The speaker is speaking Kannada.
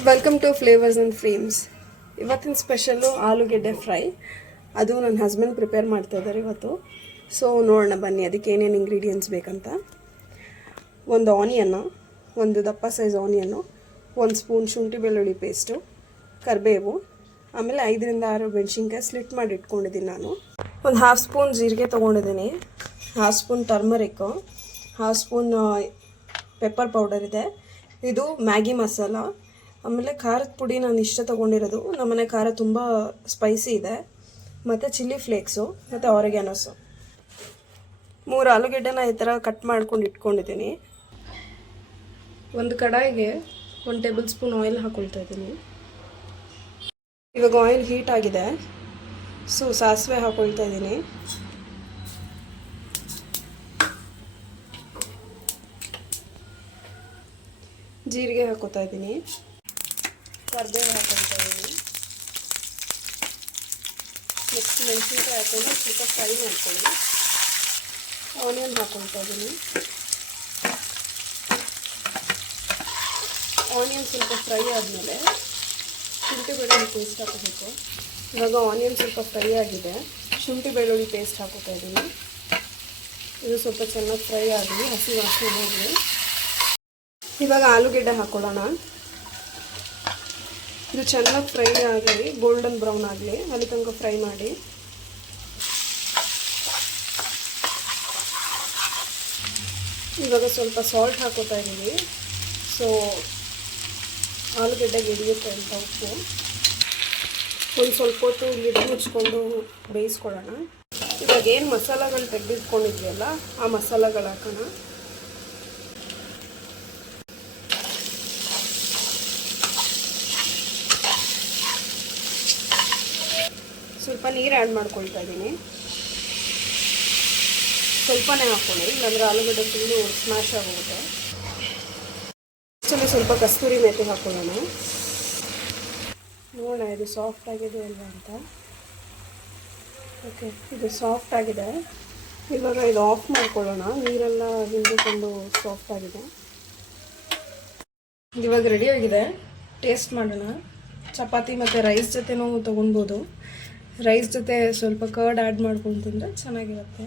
Welcome to flavours and frames. ಇವತ್ತಿನ ಸ್ಪೆಷಲ್ಲು ಆಲೂಗೆಡ್ಡೆ ಫ್ರೈ. ಅದು ನನ್ನ ಹಸ್ಬೆಂಡ್ ಪ್ರಿಪೇರ್ ಮಾಡ್ತಾಯಿದ್ದಾರೆ ಇವತ್ತು. ಸೊ ನೋಡೋಣ ಬನ್ನಿ ಅದಕ್ಕೆ ಏನೇನು ಇಂಗ್ರೀಡಿಯೆಂಟ್ಸ್ ಬೇಕಂತ. ಒಂದು ಆನಿಯನ್ನು, ಒಂದು ದಪ್ಪ ಸೈಜ್ ಆನಿಯನ್ನು, 1 ಸ್ಪೂನ್ ಶುಂಠಿ ಬೆಳ್ಳುಳ್ಳಿ ಪೇಸ್ಟು, ಕರಿಬೇವು, ಆಮೇಲೆ 5ರಿಂದ 6 ಮೆಣಸಿನ್ಕಾಯಿ ಸ್ಲಿಟ್ ಮಾಡಿ ಇಟ್ಕೊಂಡಿದ್ದೀನಿ ನಾನು. ಒಂದು 1/2 ಸ್ಪೂನ್ ಜೀರಿಗೆ ತೊಗೊಂಡಿದ್ದೀನಿ, 1/2 spoon turmeric, 1/2 spoon pepper powder ಇದೆ, ಇದು ಮ್ಯಾಗಿ ಮಸಾಲ, ಆಮೇಲೆ ಖಾರದ ಪುಡಿ ನಾನು ಇಷ್ಟ ತೊಗೊಂಡಿರೋದು, ನಮ್ಮನೆ ಖಾರ ತುಂಬ ಸ್ಪೈಸಿ ಇದೆ, ಮತ್ತು ಚಿಲ್ಲಿ ಫ್ಲೇಕ್ಸು ಮತ್ತು ಆರಿಗ್ಯಾನೋಸು. 3 ಆಲೂಗೆಡ್ಡೆನ ಈ ಥರ ಕಟ್ ಮಾಡ್ಕೊಂಡು ಇಟ್ಕೊಂಡಿದ್ದೀನಿ. ಒಂದು ಕಡಾಯಿಗೆ 1 ಟೇಬಲ್ ಸ್ಪೂನ್ ಆಯಿಲ್ ಹಾಕ್ಕೊಳ್ತಾ ಇದ್ದೀನಿ. ಇವಾಗ ಆಯಿಲ್ ಹೀಟ್ ಆಗಿದೆ, ಸೊ ಸಾಸಿವೆ ಹಾಕ್ಕೊಳ್ತಾ ಇದ್ದೀನಿ. ಜೀರಿಗೆ ಹಾಕೋತಾ ಇದ್ದೀನಿ, ಕರಿಬೇವು ಹಾಕೊಳ್ತಾ ಇದ್ದೀನಿ, ನೆಕ್ಸ್ಟ್ ಮೆಣಸಿನ್ಕಾಯಿ ಹಾಕೊಂಡು ಸ್ವಲ್ಪ ಫ್ರೈ ಮಾಡ್ಕೊಳ್ಳಿ. ಆನಿಯನ್ ಹಾಕ್ಕೊಳ್ತಾ ಇದ್ದೀನಿ. ಆನಿಯನ್ ಸ್ವಲ್ಪ ಫ್ರೈ ಆದಮೇಲೆ ಶುಂಠಿ ಬೆಳ್ಳುಳ್ಳಿ ಪೇಸ್ಟ್ ಹಾಕೋಬೇಕು. ಇವಾಗ ಆನಿಯನ್ ಸ್ವಲ್ಪ ಫ್ರೈ ಆಗಿದೆ, ಶುಂಠಿ ಬೆಳ್ಳುಳ್ಳಿ ಪೇಸ್ಟ್ ಹಾಕೋತಾ ಇದ್ದೀನಿ. ಇದು ಸ್ವಲ್ಪ ಚೆನ್ನಾಗಿ ಫ್ರೈ ಆಗಲಿ, ಹಸಿ ವಾಸನೆ ಹೋಗಲಿ. ಇವಾಗ ಆಲೂಗೆಡ್ಡೆ ಹಾಕ್ಕೊಳ್ಳೋಣ. ಇದು ಚೆನ್ನಾಗಿ ಫ್ರೈ ಆಗಲಿ, ಗೋಲ್ಡನ್ ಬ್ರೌನ್ ಆಗಲಿ, ಅಲ್ಲಿ ತನಕ ಫ್ರೈ ಮಾಡಿ. ಇವಾಗ ಸ್ವಲ್ಪ ಸಾಲ್ಟ್ ಹಾಕೋತಾ ಇದ್ದೀವಿ, ಸೊ ಆಲೂಗೆಡ್ಡೆಗೆ ಹಿಡಿಯುತ್ತೆ ಅಂತ ಉಪ್ಪು. ಒಂದು ಸ್ವಲ್ಪ ಹೊತ್ತು ಲಿಡ್ ಮುಚ್ಕೊಂಡು ಬೇಯಿಸ್ಕೊಳ್ಳೋಣ. ಇವಾಗ ಏನು ಮಸಾಲೆಗಳು ತೆಗೆದಿಟ್ಕೊಂಡಿದ್ವಲ್ಲ ಆ ಮಸಾಲೆಗಳು ಹಾಕೋಣ. ಸ್ವಲ್ಪ ನೀರು ಆ್ಯಡ್ ಮಾಡ್ಕೊಳ್ತಾ ಇದ್ದೀನಿ. ಸ್ವಲ್ಪನೇ ಹಾಕ್ಕೊಳ್ಳಿ, ಇಲ್ಲಾಂದರೆ ಆಲೂಗಡ್ಡೆ ಫುಲ್ಲು ಸ್ಮ್ಯಾಶ್ ಆಗೋಗುತ್ತೆ. ಸ್ವಲ್ಪ ಕಸ್ತೂರಿ ಮೇಥಿ ಹಾಕ್ಕೊಳ್ಳೋಣ. ನೋಡೋಣ ಇದು ಸಾಫ್ಟ್ ಆಗಿದೆ ಅಲ್ವಾ ಅಂತ. ಓಕೆ, ಇದು ಸಾಫ್ಟ್ ಆಗಿದೆ. ಇವಾಗ ಇದು ಆಫ್ ಮಾಡ್ಕೊಳ್ಳೋಣ. ನೀರೆಲ್ಲ ಹಿಂಡಿಕೊಂಡು ಸಾಫ್ಟ್ ಆಗಿದೆ. ಇವಾಗ ರೆಡಿ ಆಗಿದೆ, ಟೇಸ್ಟ್ ಮಾಡೋಣ. ಚಪಾತಿ ಮತ್ತು ರೈಸ್ ಜೊತೆನೂ ತೊಗೊಳ್ಬೋದು. ರೈಸ್ ಜೊತೆ ಸ್ವಲ್ಪ ಕರ್ಡ್ ಆ್ಯಡ್ ಮಾಡ್ಕೊಂಡು ತಿಂದರೆ ಚೆನ್ನಾಗಿರುತ್ತೆ.